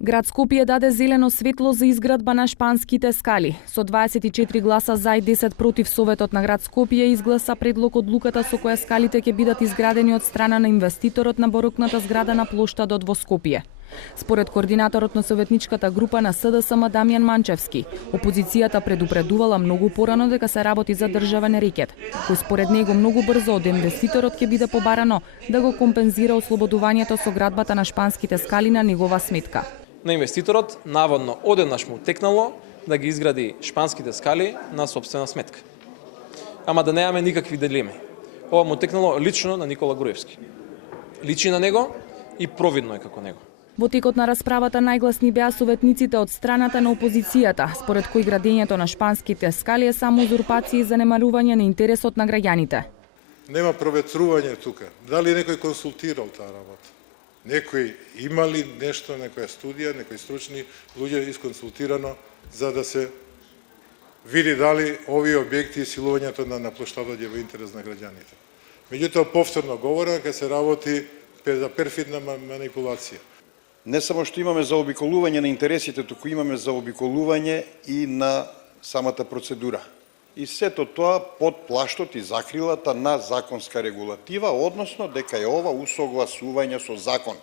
Град Скопје даде зелено светло за изградба на шпанските скали. Со 24 гласа за и 10 против, Советот на град Скопје изгласа предлог одлуката со која скалите ќе бидат изградени од страна на инвеститорот на барокната зграда на плоштадот во Скопје. Според координаторот на советничката група на СДСМ Дамјан Манчевски, опозицијата предупредувала многу порано дека се работи за државен рекет, кој според него многу брзо од инвеститорот ќе биде побарано да го компензира ослободувањето со градбата на шпанските скали на негова сметка. На инвеститорот наводно одеднаш му текнало да ги изгради шпанските скали на сопствена сметка. Ама да немаме никакви дилеми. Ова му текнало лично на Никола Груевски. Личи на него и провидно е како него. Во текот на расправата најгласни беа советниците од страната на опозицијата, според кои градењето на шпанските скали е само узурпација и занемарување на интересот на граѓаните. Нема проветрување тука. Дали некој консултирал таа работа? Некој има ли нешто, некоја студија, некои стручни луѓе исконсултирано за да се види дали овие објекти и силувањето на плоштадот е во интерес на граѓаните. Меѓутоа, повторно говорам, ке се работи за перфидна манипулација. Не само што имаме заобиколување на интересите, туку имаме заобиколување и на самата процедура. И сето тоа под плаштот и закрилата на законска регулатива, односно дека е ова усогласување со закон.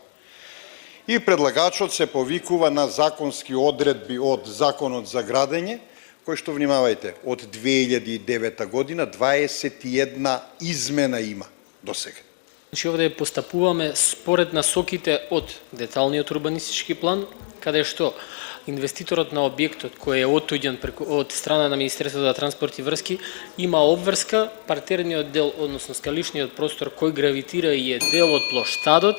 И предлагачот се повикува на законски одредби од Законот за градење, кој што, внимавајте, од 2009 година 21 измена има до сега. Значи, овде постапуваме според насоките од деталниот урбанистички план, каде што инвеститорот на објектот кој е отуѓен од страна на Министерството за транспорт и врски има обврска, партерниот дел, односно скалишниот простор кој гравитира и е дел од плоштадот,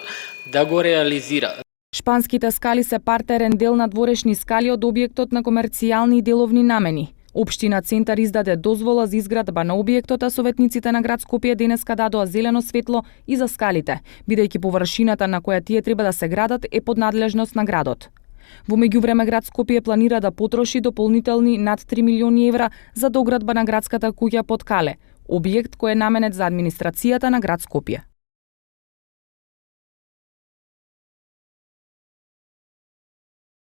да го реализира. Шпанските скали се партерен дел на дворешни скали од објектот на комерцијални и деловни намени. Општина Центар издаде дозвола за изградба на објектот, а советниците на град Скопје денеска дадоа зелено светло и за скалите, бидејќи површината на која тие треба да се градат е под надлежност на градот. Во меѓувреме град Скопје планира да потроши дополнителни над 3 милиони евра за доградба на градската куќа под Кале, објект кој е наменет за администрацијата на град Скопје.